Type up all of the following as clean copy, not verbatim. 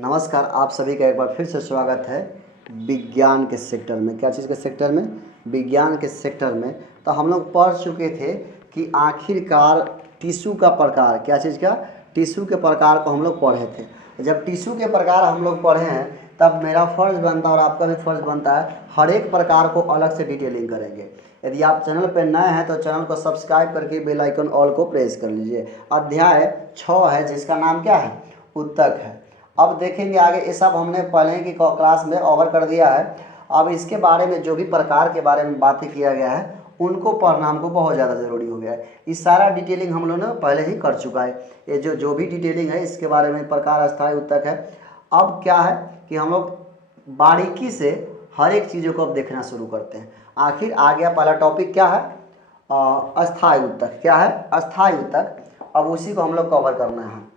नमस्कार, आप सभी का एक बार फिर से स्वागत है विज्ञान के सेक्टर में। क्या चीज़ के सेक्टर में? विज्ञान के सेक्टर में। तो हम लोग पढ़ चुके थे कि आखिरकार टिश्यू का प्रकार, क्या चीज़ का? टिश्यू के प्रकार को हम लोग पढ़े थे। जब टिश्यू के प्रकार हम लोग पढ़े हैं तब मेरा फ़र्ज़ बनता है और आपका भी फ़र्ज़ बनता है, हर एक प्रकार को अलग से डिटेलिंग करेंगे। यदि आप चैनल पर नए हैं तो चैनल को सब्सक्राइब करके बेल आइकन ऑल को प्रेस कर लीजिए। अध्याय 6 है जिसका नाम क्या है? ऊतक है। अब देखेंगे आगे, ये सब हमने पहले की क्लास में ओवर कर दिया है। अब इसके बारे में जो भी प्रकार के बारे में बातें किया गया है उनको पढ़ना हमको बहुत ज़्यादा ज़रूरी हो गया है। इस सारा डिटेलिंग हम लोग ने पहले ही कर चुका है। ये जो भी डिटेलिंग है इसके बारे में, प्रकार, अस्थायी, ऊतक है। अब क्या है कि हम लोग बारीकी से हर एक चीज़ों को अब देखना शुरू करते हैं। आखिर आ गया पहला टॉपिक, क्या है? अस्थायी ऊतक। क्या है? अस्थायी ऊतक। अब उसी को हम लोग कवर करना है।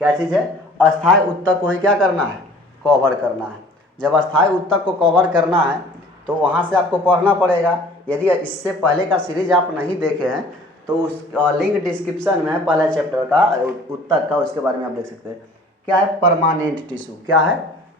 क्या चीज़ है? अस्थायी ऊतक को ही क्या करना है? कवर करना है। जब अस्थायी ऊतक को कवर करना है तो वहाँ से आपको पढ़ना पड़ेगा। यदि इससे पहले का सीरीज आप नहीं देखे हैं तो उस लिंक डिस्क्रिप्शन में पहला चैप्टर का ऊतक का, उसके बारे में आप देख सकते हैं। क्या है? Permanent tissue. क्या है?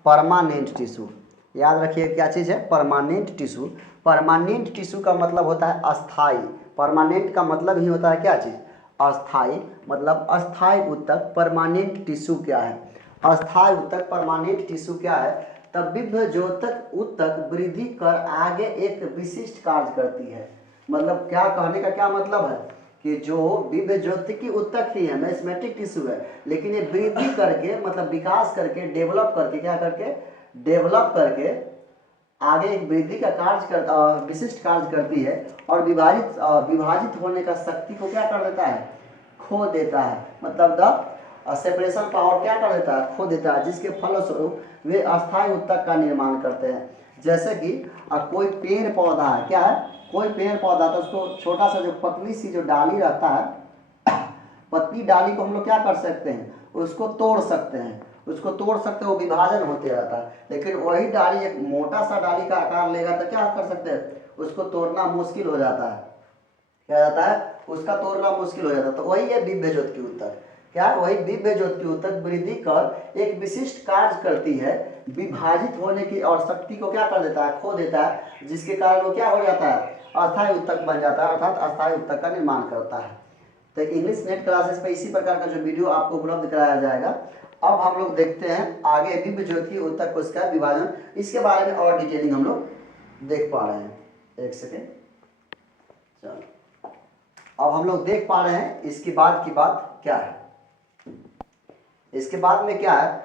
Permanent tissue. याद रखिए क्या चीज़ है? Permanent tissue. परमानेंट टिश्यू का मतलब होता है अस्थाई। परमानेंट का मतलब ही होता है क्या चीज़? अस्थाई। मतलब अस्थाई ऊतक, परमानेंट टिश्यू क्या है? अस्थाई ऊतक, परमानेंट टिश्यू क्या है? तब विभ्रजोतक ऊतक वृद्धि कर आगे एक विशिष्ट कार्य करती है। मतलब क्या कहने का क्या मतलब है कि जो विभ्रजोतकी ऊतक ही है, मेस्मेटिक टिश्यू है, लेकिन ये वृद्धि करके, मतलब विकास करके, डेवलप करके, क्या करके? डेवलप करके आगे एक वृद्धि का कार्य विशिष्ट कार्य करती है और विभाजित होने का शक्ति को क्या कर देता है? खो देता है। मतलब द सेपरेशन पावर क्या कर देता है? खो देता है, जिसके फलस्वरूप वे अस्थायी ऊतक का निर्माण करते हैं। जैसे कि कोई पेड़ पौधा है, क्या है? कोई पेड़ पौधा, तो उसको छोटा सा जो पतली सी जो डाली रहता है, पतली डाली को हम लोग क्या कर सकते हैं? उसको तोड़ सकते हैं। उसको तोड़ सकते हैं, वो विभाजन होते रहता है। लेकिन वही डाली एक मोटा सा डाली का आकार लेगा तो क्या कर सकते हैं? उसको तोड़ना मुश्किल हो जाता है। क्या जाता है? उसका तोड़ना मुश्किल हो जाता है। तो वही है विभ्रजोतकी ऊतक। क्या है? वही विभ्रजोतकी ऊतक वृद्धि कर एक विशिष्ट कार्य करती है, विभाजित होने की और शक्ति को क्या कर देता है? खो देता है, जिसके कारण वो क्या हो जाता है? अस्थायी ऊतक बन जाता है, अर्थात अस्थायी ऊतक का निर्माण करता है। तो इंग्लिश नेट क्लासेस पे इसी प्रकार का जो वीडियो आपको उपलब्ध कराया जाएगा। अब हम लोग देखते हैं आगे विभ्रजोतकी ऊतक को, इसका विभाजन, इसके बारे में और डिटेलिंग हम लोग देख पा रहे हैं। एक सेकेंड, चलो। अब हम लोग देख पा रहे हैं इसके बाद की बात क्या है। इसके बाद में क्या है?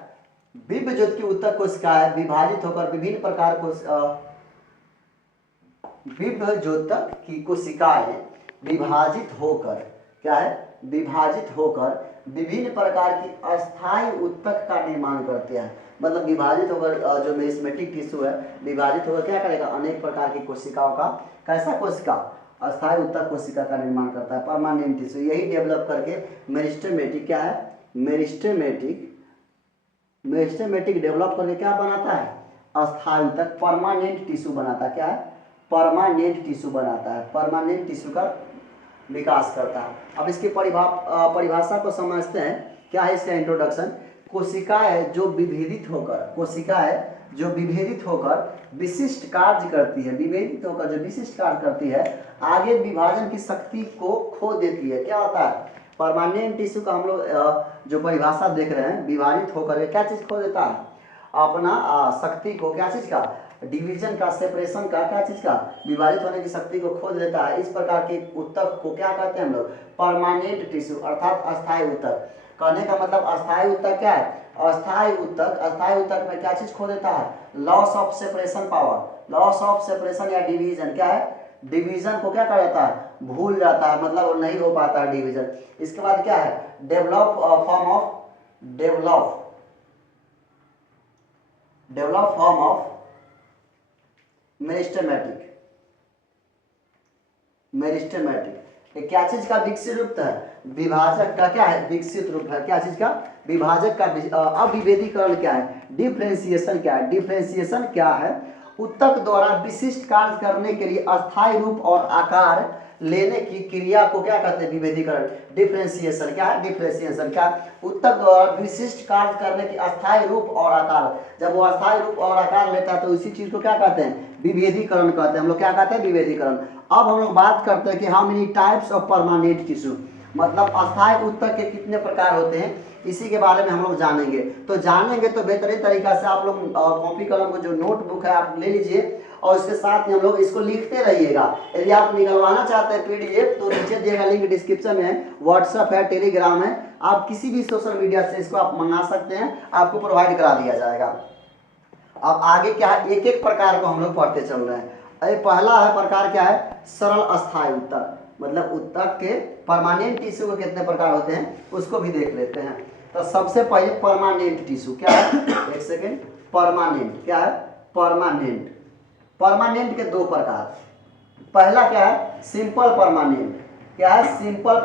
विभ्रजोतकी ऊतक कोशिकाएं विभाजित होकर विभिन्न प्रकार को विभ्रजोतक की कोशिकाएं विभाजित होकर, क्या है? विभाजित होकर विभिन्न प्रकार की अस्थायी ऊतक का निर्माण करते हैं। मतलब विभाजित होकर जो मेस्मेटिक टिश्यू है, विभाजित होकर क्या करेगा? अनेक प्रकार की कोशिकाओं का, कैसा कोशिका? अस्थायी ऊतक कोशिका का निर्माण करता है, परमानेंट टिश्यू। यही डेवलप करके मेरिस्टेमेटिक, क्या है? मेरिस्टेमेटिक डेवलप करके क्या बनाता है? अस्थायी ऊतक, परमानेंट टिश्यू बनाता है। क्या है? परमानेंट टिश्यू बनाता है, परमानेंट टिश्यू का विकास करता है। अब इसकी परिभाषा को समझते हैं। क्या है इसका इंट्रोडक्शन? कोशिकाएं जो विभेदित होकर, कोशिकाएं जो विभेदित होकर विशिष्ट कार्य करती है, विभेदित होकर जो विशिष्ट कार्य करती है, आगे विभाजन की शक्ति को खो देती है। क्या होता है? परमानेंट टिश्यू का हम लोग जो परिभाषा देख रहे हैं, विभाजित होकर क्या चीज खो देता है? अपना शक्ति को, क्या चीज का? डिवीजन का, सेपरेशन का, क्या चीज का? विभाजित होने की शक्ति को खो देता है। इस प्रकार के ऊतक को क्या कहते हैं हम लोग? परमानेंट टिश्यू, अर्थात अस्थायी ऊतक। कहने का मतलब अस्थायी ऊतक क्या है? अस्थायी ऊतक में क्या चीज खो देता है? Loss of separation power, loss of separation या डिवीजन। क्या है? डिवीजन को क्या कर जाता है? भूल जाता है, मतलब नहीं हो पाता है डिवीजन। इसके बाद क्या है? Develop form of meristematic. क्या चीज का विकसित रूप है? विभाजक का, क्या है? विकसित रूप है। क्या चीज का? विभाजक का। अविभेदीकरण क्या है? डिफ्रेंसिएशन क्या है? डिफ्रेंसिएशन क्या है? ऊतक द्वारा विशिष्ट कार्य करने के लिए अस्थायी रूप और आकार लेने की क्रिया को क्या कहते हैं? विभेदीकरण, डिफरेंशिएशन। क्या है? डिफरेंशिएशन। क्या? ऊतक द्वारा विशिष्ट कार्य करने की अस्थायी रूप और आकार, जब वो अस्थायी रूप और आकार लेता है तो इसी चीज को क्या कहते हैं? विभेदीकरण कहते हैं। हम लोग क्या कहते हैं? विभेदीकरण। अब हम लोग बात करते हैं कि how many types of permanent tissue, मतलब अस्थायी ऊतक के कितने प्रकार होते हैं, इसी के बारे में हम लोग जानेंगे। तो जानेंगे तो बेहतरीन तरीका से आप लोग कॉपी कलम को जो नोटबुक है आप ले लीजिए और इसके साथ में हम लोग इसको लिखते रहिएगा। यदि आप निकलवाना चाहते हैं पीडीएफ तो नीचे दिए गए लिंक डिस्क्रिप्शन में है, व्हाट्सएप है, टेलीग्राम है, आप किसी भी सोशल मीडिया से इसको आप मंगा सकते हैं, आपको प्रोवाइड करा दिया जाएगा। अब आगे क्या है, एक एक प्रकार को हम लोग पढ़ते चल रहे हैं। पहला है प्रकार क्या है? सरल अस्थायी ऊतक, मतलब ऊतक के परमानेंट टिश्यू के कितने प्रकार होते हैं उसको भी देख लेते हैं। तो सबसे पहले परमानेंट टिश्यू क्या है? एक सेकेंड, परमानेंट क्या है? परमानेंट, परमानेंट के दो प्रकार। पहला क्या है? Simple permanent. क्या है? सिंपल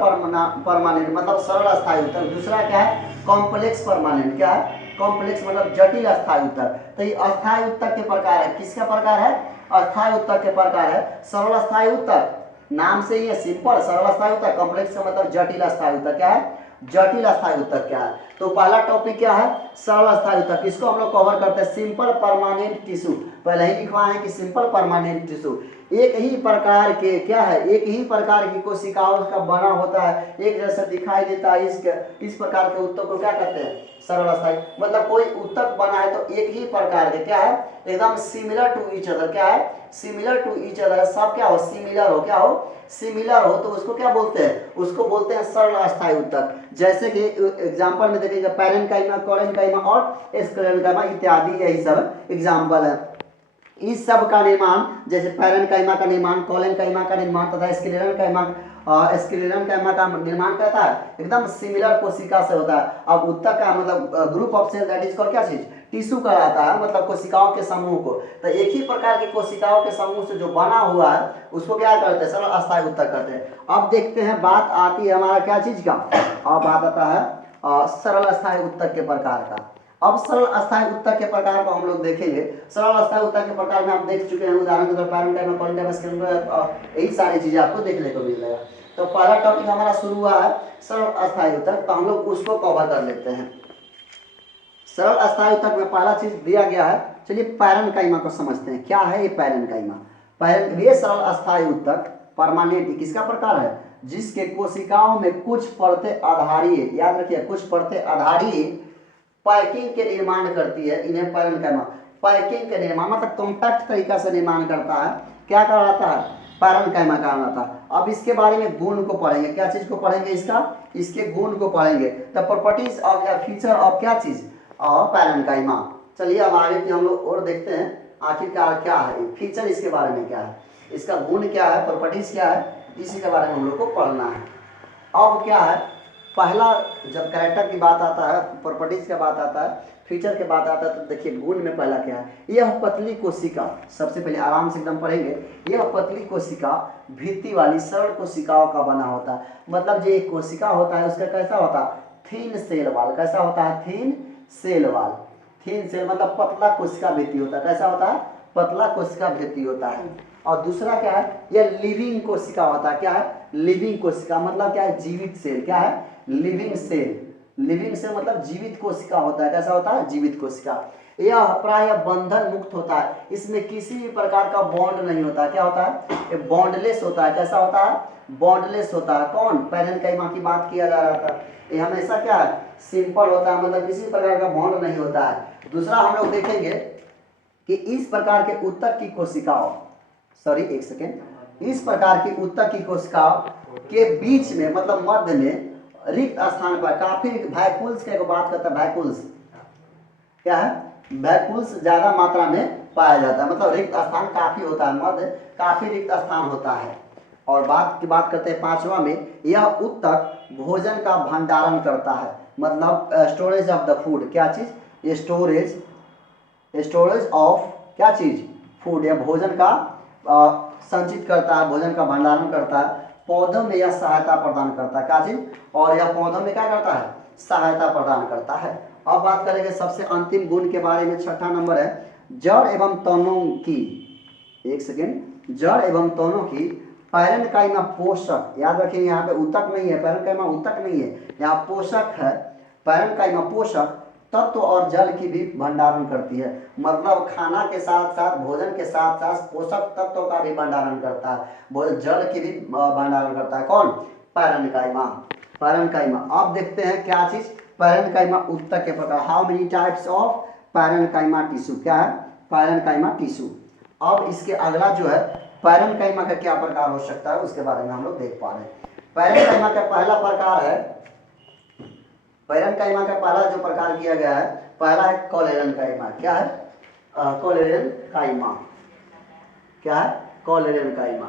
परमानेंट मतलब सरल अस्थायी ऊतक। दूसरा क्या है? Complex permanent. क्या है? कॉम्प्लेक्स मतलब जटिल अस्थायी ऊतक। तो ये अस्थायी ऊतक के प्रकार है। किसका प्रकार है? अस्थायी ऊतक के प्रकार है। सरल अस्थायी ऊतक नाम से ही है, सिंपल सरल अस्थायी ऊतक। कॉम्प्लेक्स का मतलब जटिल अस्थायी ऊतक। क्या है? जटिल अस्थायी ऊतक क्या है? तो पहला टॉपिक क्या है? सरल अस्थायी ऊतक। इसको हम लोग कवर करते हैं सिंपल परमानेंट टिश्यू। पहले ही लिखवाए हैं कि सिंपल परमानेंट टिश्यू एक ही प्रकार के क्या है? एक ही प्रकार की कोशिकाओं का बना होता है, एक जैसा दिखाई देता है। इस प्रकार के ऊतक को क्या कहते हैं? सरल अस्थायी। मतलब कोई ऊतक बना है तो एक ही प्रकार के क्या है? एकदम सिमिलर टू ईच अदर। क्या है? Similar to each other. सब क्या हो? सिमिलर हो। क्या हो? सिमिलर हो। तो उसको क्या बोलते हैं? उसको बोलते हैं सरल अस्थायी ऊतक। जैसे कि एग्जांपल में देखिएगा, पैरेन्काइमा, कोलेनकाइमा और स्क्लेरेन्काइमा इत्यादि, यही सब एग्जांपल है। इस सब का निर्माण, जैसे पैरेन्काइमा का निर्माण, कोलेनकाइमा का निर्माण तथा स्क्लेरेन्काइमा का निर्माण कहता है एकदम सिमिलर कोशिका से होता है। अब ऊतक का मतलब group of cell, that is called क्या चीज? टिश्यू कहलाता है, मतलब कोशिकाओं के समूह को। तो एक ही प्रकार की कोशिकाओं के समूह से जो बना हुआ है उसको क्या करते हैं? सरल अस्थायी ऊतक कहते हैं। अब देखते हैं, बात आती है हमारा क्या चीज का? अब बात आता है सरल अस्थायी ऊतक के प्रकार का। अब सरल अस्थायी ऊतक के प्रकार को हम लोग देखेंगे। सरल अस्थायी ऊतक के प्रकार में हम देख चुके हैं, उदाहरण के तौर पर पैरेन्काइमा, कोलेनकाइमा, स्क्लेरेन्काइमा, यही सारी चीजें आपको देखने को मिल जाएगा। तो पहला टॉपिक हमारा शुरू हुआ है सरल अस्थायी ऊतक, तो हम लोग उसको कवर कर लेते हैं। सरल अस्थायी ऊतक में पहला चीज दिया गया है, चलिए पैरेन्काइमा को समझते हैं। क्या है ये पैरेन्काइमा? ये सरल अस्थायी ऊतक परमानेंट किसका प्रकार है? जिसके कोशिकाओं में कुछ परतें आधारीय, याद रखिए, कुछ परतें आधारीय पैकिंग के निर्माण करती है। इन्हें पैरेन्काइमा, पैकिंग के निर्माण मतलब कॉम्पैक्ट तरीका से निर्माण करता है। क्या कहलाता है? पैरेन्काइमा कहलाता है। अब इसके बारे में गुण को पढ़ेंगे। क्या चीज को पढ़ेंगे? इसके गुण को पढ़ेंगे। द प्रॉपर्टीज ऑफ या फीचर ऑफ क्या चीज? और पैरेन्काइमा। चलिए अब आगे की हम लोग और देखते हैं आखिरकार क्या है फीचर, इसके बारे में क्या है, इसका गुण क्या है, प्रॉपर्टीज क्या है, इसी के बारे में हम लोग को पढ़ना है। अब क्या है, पहला जब कैरेक्टर की बात आता है, प्रॉपर्टीज की बात आता है, फीचर के बात आता है, तो देखिए गुण में पहला क्या है? यह पतली कोशिका, सबसे पहले आराम से एकदम पढ़ेंगे। यह पतली कोशिका भित्ति वाली सरल कोशिकाओं का बना होता है। मतलब जो एक कोशिका होता है उसका कैसा होता है? थीन सेल वाल। कैसा होता है? थीन सेल वाल। थीन सेल मतलब पतला कोशिका भित्ति होता है। कैसा होता है? पतला कोशिका भित्ति होता है। और दूसरा क्या है? यह लिविंग कोशिका होता है। क्या है? लिविंग कोशिका मतलब क्या है? जीवित सेल। क्या है? Living cell. लिविंग सेल मतलब जीवित कोशिका होता है। कैसा होता है? जीवित कोशिका। यह प्रायः बंधन मुक्त होता है, इसमें किसी भी प्रकार का बॉन्ड नहीं होता। क्या होता है? ये बॉन्डलेस होता है। कैसा होता है? बॉन्डलेस होता है। कौन? पैरेन्काइमा की बात किया जा रहा था। ये हमेशा क्या है? सिंपल होता है, मतलब किसी प्रकार का बॉन्ड नहीं होता है। दूसरा हम लोग देखेंगे कि इस प्रकार के ऊतक की कोशिकाओं, सॉरी एक सेकेंड, इस प्रकार की ऊतक की कोशिकाओं के बीच में मतलब मध्य में रिक्त स्थान पर काफी वैक्यूल्स की बात करता है। वैक्यूल्स क्या है? वैक्यूल्स ज्यादा मात्रा में पाया जाता है, मतलब रिक्त स्थान काफी होता है, मध्य काफी रिक्त स्थान होता है। और बात करते हैं पांचवा में, यह ऊतक भोजन का भंडारण करता है, मतलब स्टोरेज ऑफ द फूड। क्या चीज? ये स्टोरेज ऑफ क्या चीज? फूड, या भोजन का संचित करता है, भोजन का भंडारण करता है। पौधों में यह सहायता प्रदान करता है। क्या चीज? और यह पौधों में क्या करता है? सहायता प्रदान करता है। अब बात करेंगे सबसे अंतिम गुण के बारे में, छठा नंबर है जड़ एवं तनों की, एक सेकेंड, जड़ एवं तनों की पैरेन्काइमा पोषक, याद रखिए यहाँ पे ऊतक नहीं है, पैरेन्काइमा ऊतक नहीं है, यहाँ पोषक है। पैरेन्काइमा पोषक तत्व और जल की भी भंडारण करती है, मतलब खाना के साथ साथ, भोजन के साथ साथ पोषक तत्वों का भी भंडारण करता है, जल की भी भंडारण करता है। कौन? पैरेन्काइमा। पैरेन्काइमा। अब देखते हैं क्या चीज, पैरेन्काइमा ऊतक के प्रकार। How many types of parenchyma tissue, क्या है? Parenchyma tissue. अब इसके अगला जो है पैरेन्काइमा का क्या प्रकार हो सकता है उसके बारे में हम लोग देख पा रहे हैं। पैरेन्काइमा का पहला प्रकार है, पैरेन्काइमा का पहला जो प्रकार किया गया है, पहला है कॉलेरेन्काइमा। क्या है? कॉलेरेन्काइमा। क्या है? कॉलेरेन्काइमा।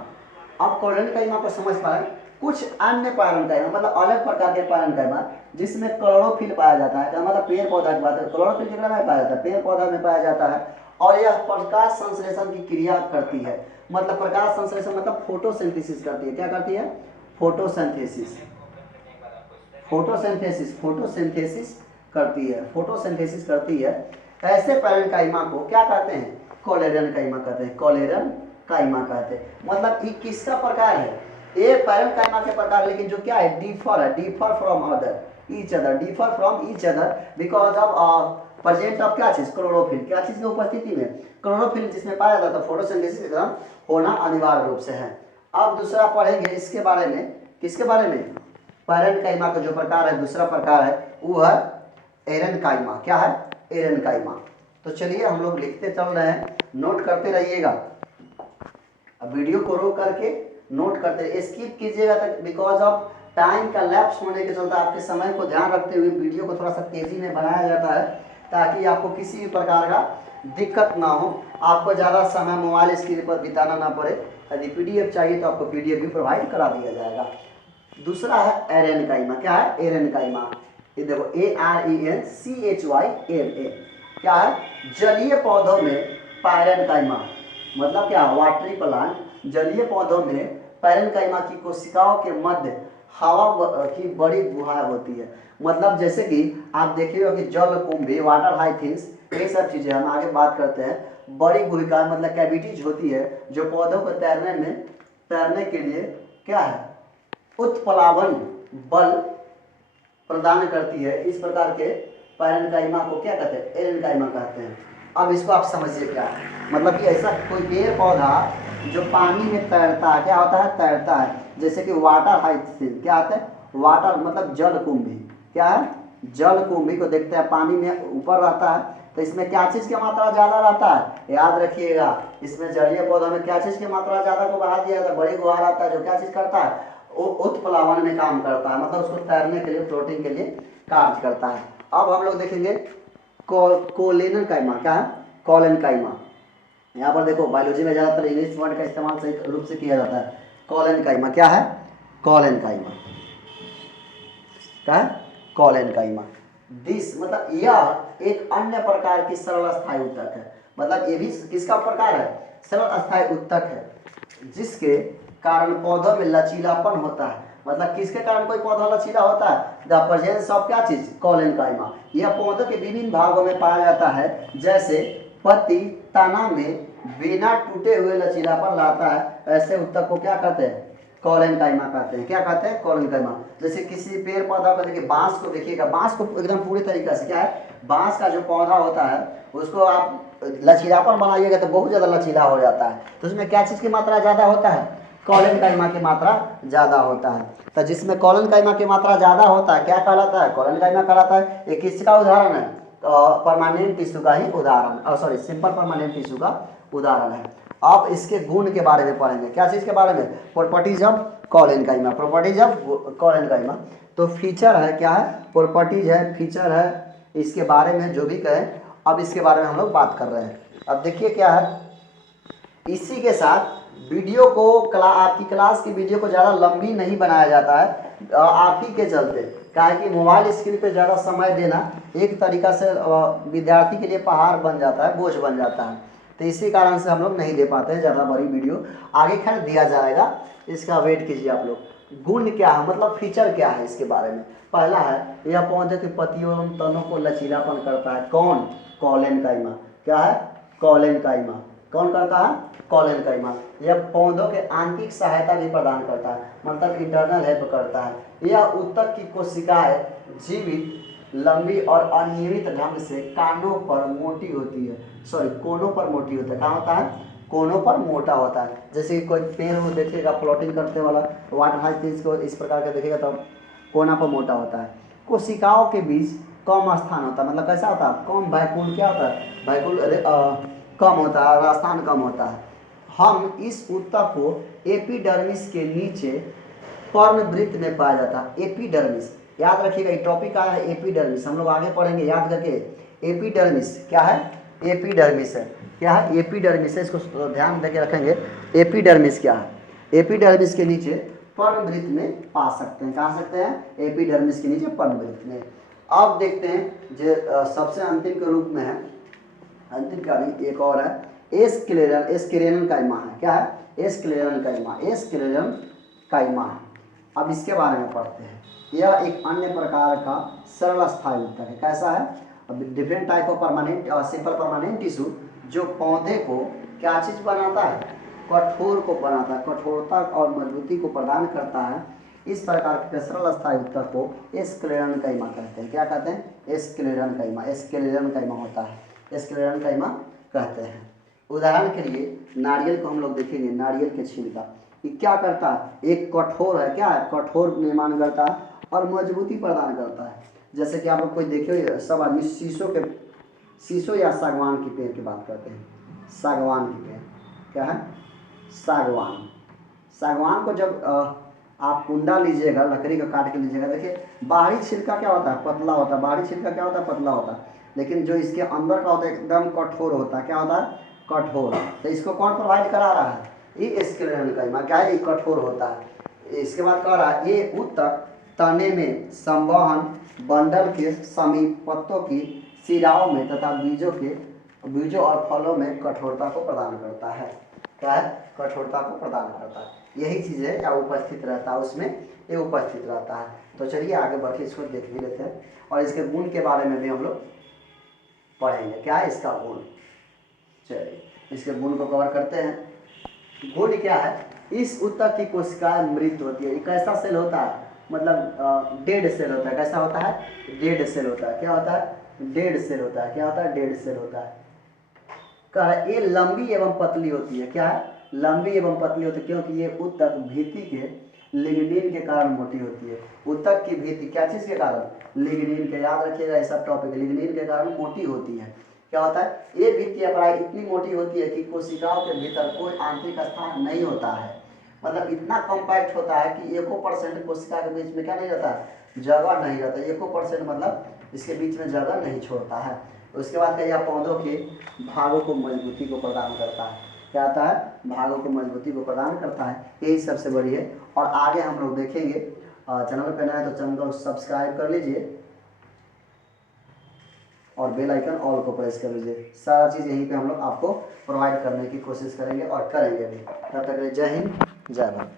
अब कॉलेरेन्काइमा को समझ पाए, कुछ अन्य पैरेन्काइमा मतलब अलग प्रकार के पैरेन्काइमा जिसमें क्लोरोफिल पाया जाता है, मतलब पेड़ पौधा की बात है, क्लोरोफिल कितना में पाया जाता है? पेड़ पौधा में पाया जाता है, और यह प्रकाश संश्लेषण की क्रिया करती है, मतलब प्रकाश संश्लेषण मतलब फोटोसिंथेसिस करती है। क्या करती है? फोटोसिंथेसिस। फोटोसिंथेसिस, फोटोसिंथेसिस करती है, फोटोसिंथेसिस करती है। ऐसे पैरेन्काइमा को क्या कहते हैं? कॉलेरेन्काइमा कहते हैं, कॉलेरेन्काइमा कहते हैं। मतलब ये किसका प्रकार है? ये पैरेन्काइमा के प्रकार, लेकिन जो क्या है? डिफर है, differ from other, each other, differ from each other because of present of क्या चीज? क्लोरोफिल। क्या चीज की उपस्थिति में? क्लोरोफिल, जिसमें पाया जाता है फोटोसिंथेसिस एकदम होना अनिवार्य रूप से है। अब दूसरा पढ़ेंगे इसके बारे में, किसके बारे में? पैरेन्काइमा का जो प्रकार है, दूसरा प्रकार है वो है एरेन्काइमा। क्या है? एरेन्काइमा। तो चलिए हम लोग लिखते चल रहे हैं, नोट करते रहिएगा। अब वीडियो को रोक करके नोट करते रहिए, स्किप कीजिएगा तक, बिकॉज ऑफ टाइम का लैप्स होने के चलते आपके समय को ध्यान रखते हुए वीडियो को थोड़ा सा तेजी में बनाया जाता है ताकि आपको किसी भी प्रकार का दिक्कत ना हो, आपको ज़्यादा समय मोबाइल स्क्रीन पर बिताना ना पड़े। यदि पीडीएफ चाहिए तो आपको पीडीएफ भी प्रोवाइड करा दिया जाएगा। दूसरा है एरेन्काइमा। क्या है? एरेन्काइमा। ये देखो, ARENCHYMA। क्या है? जलीय पौधों में पैरेन्काइमा, मतलब क्या? वाटरी प्लांट, जलीय पौधों में पैरेन्काइमा की कोशिकाओं के मध्य हवा की बड़ी गुहा होती है। मतलब जैसे कि आप देखिएगा कि जलकुंभी, वाटर हाइथिन्स, ये सब चीजें हम आगे बात करते हैं। बड़ी गुहिका मतलब कैविटीज होती है जो पौधों को तैरने के लिए क्या है? उत्प्लावन बल प्रदान करती है। इस प्रकार के पैरेन्काइमा को क्या कहते हैं? एरेन्काइमा कहते हैं। अब इसको आप समझिए क्या है, मतलब कि ऐसा कोई पेड़ पौधा जो पानी में तैरता है, क्या होता है? तैरता है। जैसे कि वाटर हाइथिन्स, क्या होता है? वाटर मतलब जलकुंभी। क्या है? जलकुंभी को देखते हैं, पानी में ऊपर रहता है, तो इसमें क्या चीज़ की मात्रा ज़्यादा रहता है? याद रखिएगा, इसमें जलीय पौधों में क्या चीज़ की मात्रा ज़्यादा को बढ़ा दिया जाता है? बड़ी गुहा रहता है, जो क्या चीज़ करता है? उत्प्लावन में काम करता है, मतलब उसको तैरने के लिए, फ्लोटिंग के लिए कार्य करता है। अब हम लोग देखेंगे कोलेरेन्काइमा। क्या है? कोलेरेन्काइमा। यहाँ पर देखो, बायोलॉजी में ज़्यादातर इंग्लिश वर्ड का इस्तेमाल सही रूप से किया जाता है। कोलेरेन्काइमा क्या है? कोलेरेन्काइमा। क्या है? कोलेरेन्काइमा। दिस मतलब यह एक अन्य प्रकार की सरल अस्थायी ऊतक है, मतलब ये भी किसका प्रकार है? सरल अस्थायी ऊतक है, जिसके कारण पौधों में लचीलापन होता है। मतलब किसके कारण कोई पौधा लचीला होता है? द प्रेजेंस ऑफ क्या चीज? कोलेरेन्काइमा। यह पौधों के विभिन्न भागों में पाया जाता है, जैसे पत्ती, तना में बिना टूटे हुए लचीलापन लाता है। ऐसे ऊतक को क्या कहते हैं? कोलेरेन्काइमा कहते हैं। क्या कहते हैं? कोलेरेन्काइमा। जैसे किसी पेड़ पौधा को देखिए, बांस को देखिएगा, बांस को एकदम पूरी तरीके से क्या है? बांस का जो पौधा होता है उसको आप लचीलापन बनाइएगा तो बहुत ज़्यादा लचीला हो जाता है। तो उसमें क्या चीज़ की मात्रा ज़्यादा होता है? कोलेरेन्काइमा की मात्रा ज़्यादा होता है। तो जिसमें कोलेरेन्काइमा की मात्रा ज़्यादा होता है क्या कहलाता है? कोलेरेन्काइमा कहलाता है। ये किसका उदाहरण है? परमानेंट टिश्यू का ही उदाहरण, सॉरी सिंपल परमानेंट टिश्यू का उदाहरण है। अब इसके गुण के बारे में पढ़ेंगे। क्या चीज़ के बारे में? Properties of collenchyma, properties of collenchyma. तो फीचर है, क्या है? प्रॉपर्टीज है, फीचर है, इसके बारे में जो भी कहें, अब इसके बारे में हम लोग बात कर रहे हैं। अब देखिए क्या है, इसी के साथ वीडियो को आपकी क्लास की वीडियो को ज़्यादा लंबी नहीं बनाया जाता है, आप ही के चलते, क्या है कि मोबाइल स्क्रीन पे ज़्यादा समय देना एक तरीका से विद्यार्थी के लिए पहाड़ बन जाता है, बोझ बन जाता है। तो इसी कारण से हम लोग नहीं दे पाते हैं ज़्यादा बड़ी वीडियो। आगे खैर दिया जाएगा, इसका वेट कीजिए आप लोग। गुण क्या है, मतलब फीचर क्या है इसके बारे में? पहला है, यह पौधे के पत्तियों एवं तनों को लचीलापन करता है। कौन? कोलेरेन्काइमा। क्या है? कॉलेनकाइमा। कौन करता है? कॉलेनकाइमा। यह पौधों के आंतरिक सहायता भी प्रदान करता है, मतलब इंटरनल हेल्प करता है। यह ऊतक की कोशिकाएं जीवित, लंबी और अनियमित ढंग से कानों पर मोटी होती है, कोनों पर मोटी होता है। कहाँ होता है? कोनों पर मोटा होता है। जैसे कि कोई पेड़ हो देखिएगा प्लॉटिंग करते वाला, वाटर हाइट चीज को इस प्रकार का देखिएगा तो कोना पर मोटा होता है। कोशिकाओं के बीच कम स्थान होता है, मतलब कैसा होता है? कम वैकुल, क्या होता है? वैकुल कम होता है और स्थान कम होता है। हम इस ऊतक को एपिडर्मिस के नीचे पर्णवृत्त में पाया जाता है। एपिडर्मिस याद रखिएगा, ये टॉपिक आया है एपिडर्मिस, हम लोग आगे पढ़ेंगे याद करके। एपिडर्मिस क्या है? एपिडर्मिस है। क्या है? एपिडर्मिस है, इसको ध्यान देके रखेंगे। एपिडर्मिस क्या है? एपिडर्मिस के नीचे पर्णवृत्त में पा सकते हैं। कहा सकते हैं? एपिडर्मिस के नीचे पर्णवृत्त में। अब देखते हैं जो सबसे अंतिम के रूप में है, अंतिम का भी एक और है, एस्क्लेरनकाइमा है। क्या है? एस्क्लेरनकाइमा, एस्क्लेरनकाइमा है। अब इसके बारे में पढ़ते हैं। यह एक अन्य प्रकार का सरल स्थायी ऊतक है। कैसा है? अब डिफरेंट टाइप ऑफ परमानेंट और सिंपल परमानेंट टिश्यू जो पौधे को क्या चीज बनाता है? कठोर को बनाता है, कठोरता और मजबूती को प्रदान करता है। इस प्रकार के सरल स्थायी ऊतक को एस्क्लेरनकाइमा कहते हैं। क्या कहते हैं? एस्क्लेरनकाइमा, एस्क्लेरनकाइमा होता है, एस्क्लेरनकाइमा कहते हैं। उदाहरण के लिए नारियल को हम लोग देखेंगे, नारियल के छिलका ये क्या करता है? एक कठोर है, क्या है? कठोर निर्माण करता है और मजबूती प्रदान करता है। जैसे कि आप लोग कोई देखे, सब आदमी शीशो या सागवान के पेड़ की बात करते हैं। सागवान के पेड़ क्या है? सागवान। सागवान को जब आप कुंडा लीजिएगा, लकड़ी का काट के लीजिएगा, देखिए बाहरी छिलका क्या होता है? पतला होता है। बाहरी छिलका क्या होता है? पतला होता है। लेकिन जो इसके अंदर का होता है एकदम कठोर होता है। क्या होता है? कठोर। तो इसको कौन प्रोवाइड करा रहा है? ये एस्क्लेरनकाइमा। क्या है? ये कठोर होता है। इसके बाद कह रहा है ये ऊतक तने में संवहन बंडल के समीप, पत्तों की सिराओं में तथा बीजों और फलों में कठोरता को प्रदान करता है। क्या है? कठोरता को प्रदान करता है। यही चीज़ है, या उपस्थित रहता है उसमें, ये उपस्थित रहता है। तो चलिए आगे बढ़िए, इसको देख भी लेते हैं और इसके गुण के बारे में भी हम लोग पढ़ेंगे। क्या है इसका गुण? चलिए इसके गुण को कवर करते हैं। गुण क्या है? इस ऊतक की कोशिकाएं मृत होती है। ये कैसा सेल होता है? मतलब डेड सेल होता है। कैसा होता है? डेड सेल होता है। क्या होता है? डेड सेल होता है। क्या होता है? डेड सेल होता है। कह रहा है ये लंबी एवं पतली होती है। क्या है? लंबी एवं पतली होती है, क्योंकि ये ऊतक भित्ति के लिग्निन के कारण मोटी होती है। ऊतक की भित्ति क्या चीज के कारण? लिग्निन के। याद रखिएगा ये सब टॉपिक, लिग्निन के कारण मोटी होती है। क्या होता है? ये भित्ति अपराई इतनी मोटी होती है कि कोशिकाओं के भीतर कोई आंतरिक स्थान नहीं होता है। मतलब इतना कॉम्पैक्ट होता है कि 1% कोशिका के बीच में क्या नहीं रहता? जगह नहीं रहता। 1% मतलब इसके बीच में जगह नहीं छोड़ता है। उसके बाद क्या? यह पौधों के भागों को मजबूती को प्रदान करता है। क्या आता है? भागों को मजबूती को प्रदान करता है। यही सबसे बड़ी है। और आगे हम लोग देखेंगे। चैनल पर नया है तो चैनल को सब्सक्राइब कर लीजिए और बेल आइकन ऑल को प्रेस कर लीजिए। सारा चीज़ यहीं पे हम लोग आपको प्रोवाइड करने की कोशिश करेंगे और करेंगे भी। तब तक के लिए जय हिंद, जय भारत।